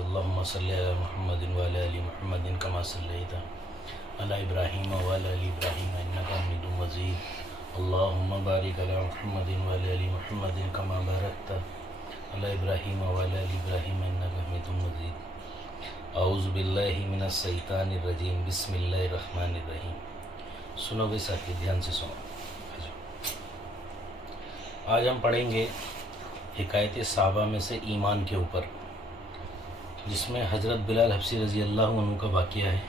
اللهم صل على محمد وعلى آل محمد كما صليت على إبراهيم وعلى آل إبراهيم إنك حميد مجيد اللهم بارك على محمد وعلى آل محمد كما باركت على إبراهيم وعلى آل إبراهيم إنك حميد مجيد اعوذ باللہ من الشیطان الرجیم بسم اللہ الرحمن الرحیم۔ سنو بے ساتھی، دھیان سے سنو۔ آج ہم پڑھیں گے حکایت صحابہ میں سے ایمان کے اوپر، جس میں حضرت بلال حبشی رضی اللہ عنہ کا واقعہ ہے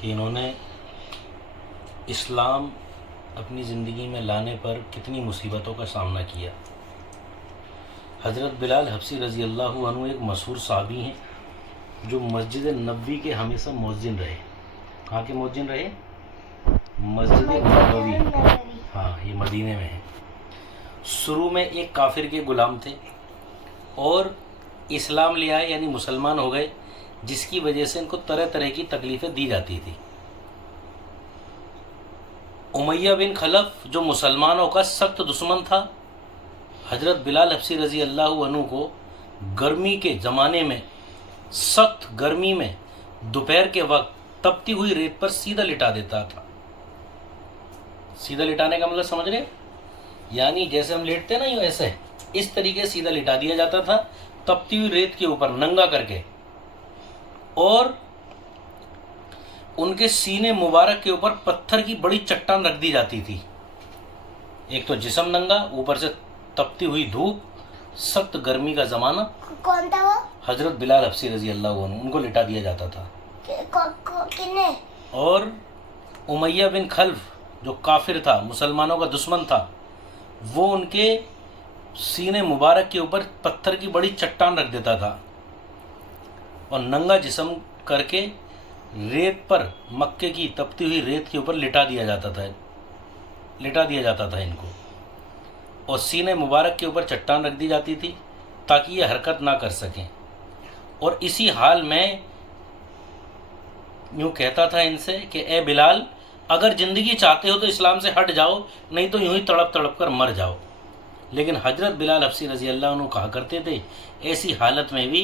کہ انہوں نے اسلام اپنی زندگی میں لانے پر کتنی مصیبتوں کا سامنا کیا۔ حضرت بلال حبشی رضی اللہ عنہ ایک مشہور صحابی ہیں جو مسجد نبوی کے ہمیشہ مؤذن رہے۔ کہاں کے مؤذن رہے؟ مسجد نبوی، ہاں یہ مدینے میں ہے۔ شروع میں ایک کافر کے غلام تھے اور اسلام لے آئے، یعنی مسلمان ہو گئے، جس کی وجہ سے ان کو طرح طرح کی تکلیفیں دی جاتی تھی۔ امیہ بن خلف جو مسلمانوں کا سخت دشمن تھا، حضرت بلال حبشی رضی اللہ عنہ کو گرمی کے زمانے میں، سخت گرمی میں دوپہر کے وقت تپتی ہوئی ریت پر سیدھا لٹا دیتا تھا۔ سیدھا لٹانے کا مطلب سمجھ رہے؟ یعنی جیسے ہم لیٹتے ہیں نا، یوں ایسے اس طریقے سے سیدھا لٹا دیا جاتا تھا تپتی ہوئی ریت کے اوپر ننگا کر کے، اور ان کے سینے مبارک کے اوپر پتھر کی بڑی چٹان رکھ دی جاتی تھی۔ ایک تو جسم ننگا، اوپر سے تپتی ہوئی دھوپ، سخت گرمی کا زمانہ۔ کون تھا وہ؟ حضرت بلال حبشی رضی اللہ عنہ، ان کو لٹا دیا جاتا تھا۔ کنے؟ اور امیہ بن خلف جو کافر تھا، مسلمانوں کا دشمن تھا، وہ ان کے سینے مبارک کے اوپر پتھر کی بڑی چٹان رکھ دیتا تھا اور ننگا جسم کر کے ریت پر، مکے کی تپتی ہوئی ریت کے اوپر لٹا دیا جاتا تھا ان کو، اور سینے مبارک کے اوپر چٹان رکھ دی جاتی تھی تاکہ یہ حرکت نہ کر سکیں۔ اور اسی حال میں یوں کہتا تھا ان سے کہ اے بلال، اگر زندگی چاہتے ہو تو اسلام سے ہٹ جاؤ، نہیں تو یوں ہی تڑپ تڑپ کر مر جاؤ۔ لیکن حضرت بلال حبشی رضی اللہ عنہ کہا کرتے تھے ایسی حالت میں بھی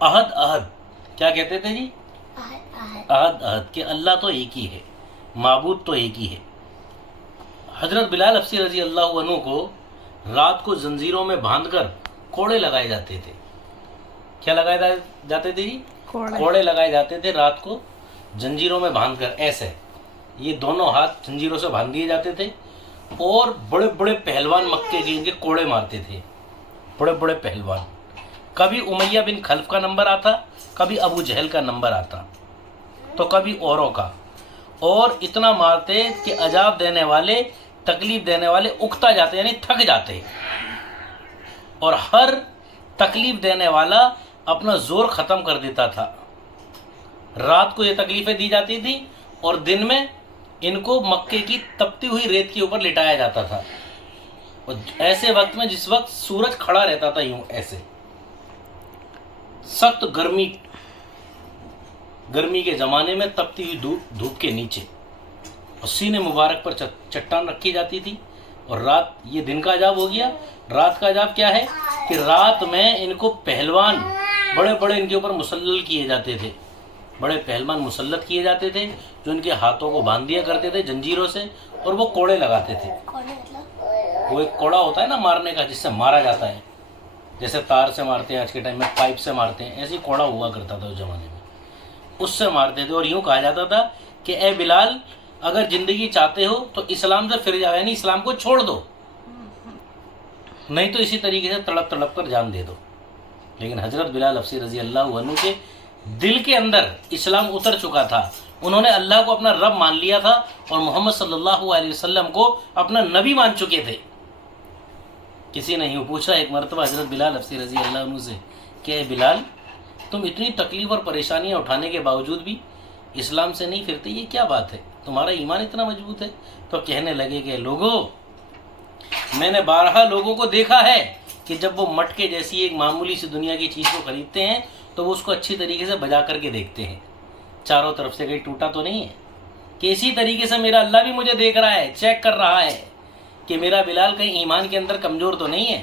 عہد عہد، کیا کہتے تھے جی؟ عہد عہد، کہ اللہ تو ایک ہی ہے، معبود تو ایک ہی ہے۔ حضرت بلال حبشی رضی اللہ عنہ کو رات کو زنجیروں میں باندھ کر کوڑے لگائے جاتے تھے۔ کیا لگائے جاتے تھے جی؟ کوڑے لگائے جاتے تھے رات کو زنجیروں میں باندھ کر، ایسے یہ دونوں ہاتھ زنجیروں سے باندھ دیے جاتے تھے، اور بڑے بڑے پہلوان مکے کے ان کے کوڑے مارتے تھے، بڑے بڑے پہلوان۔ کبھی امیہ بن خلف کا نمبر آتا، کبھی ابو جہل کا نمبر آتا، تو کبھی اوروں کا، اور اتنا مارتے کہ عذاب دینے والے، تکلیف دینے والے اکتا جاتے، یعنی تھک جاتے، اور ہر تکلیف دینے والا اپنا زور ختم کر دیتا تھا۔ رات کو یہ تکلیفیں دی جاتی تھی اور دن میں ان کو مکے کی تپتی ہوئی ریت کے اوپر لٹایا جاتا تھا، اور ایسے وقت میں جس وقت سورج کھڑا رہتا تھا، یوں ایسے سخت گرمی کے زمانے میں تپتی ہوئی دھوپ کے نیچے، اور سینے مبارک پر چٹان رکھی جاتی تھی۔ اور رات، یہ دن کا عذاب ہو گیا، رات کا عذاب کیا ہے کہ رات میں ان کو پہلوان بڑے بڑے ان کے اوپر مسلط کیے جاتے تھے، بڑے پہلوان مسلط کیے جاتے تھے جو ان کے ہاتھوں کو باندھ دیا کرتے تھے زنجیروں سے، اور وہ کوڑے لگاتے تھے۔ وہ ایک کوڑا ہوتا ہے نا مارنے کا، جس سے مارا جاتا ہے، جیسے تار سے مارتے ہیں آج کے ٹائم میں، پائپ سے مارتے ہیں، ایسے کوڑا ہوا کرتا تھا اس زمانے میں، اس سے مارتے تھے۔ اور یوں کہا جاتا تھا کہ اے بلال، اگر زندگی چاہتے ہو تو اسلام سے پھر جاؤ، یعنی اسلام کو چھوڑ دو، نہیں تو اسی طریقے سے تڑپ تڑپ کر جان دے دو۔ لیکن حضرت بلال حبشی رضی اللہ عنہ کے دل کے اندر اسلام اتر چکا تھا، انہوں نے اللہ کو اپنا رب مان لیا تھا اور محمد صلی اللہ علیہ وسلم کو اپنا نبی مان چکے تھے۔ کسی نے یوں پوچھا ایک مرتبہ حضرت بلال حبشی رضی اللہ عنہ سے کہ اے بلال، تم اتنی تکلیف اور پریشانیاں اٹھانے کے باوجود بھی اسلام سے نہیں پھرتے، یہ کیا بات ہے؟ تمہارا ایمان اتنا مضبوط ہے؟ تو کہنے لگے کہ لوگوں، میں نے بارہا لوگوں کو دیکھا ہے کہ جب وہ مٹکے جیسی ایک معمولی سی دنیا کی چیز کو خریدتے ہیں تو وہ اس کو اچھی طریقے سے بجا کر کے دیکھتے ہیں، چاروں طرف سے کہیں ٹوٹا تو نہیں ہے۔ کہ اسی طریقے سے میرا اللہ بھی مجھے دیکھ رہا ہے، چیک کر رہا ہے کہ میرا بلال کہیں ایمان کے اندر کمزور تو نہیں ہے،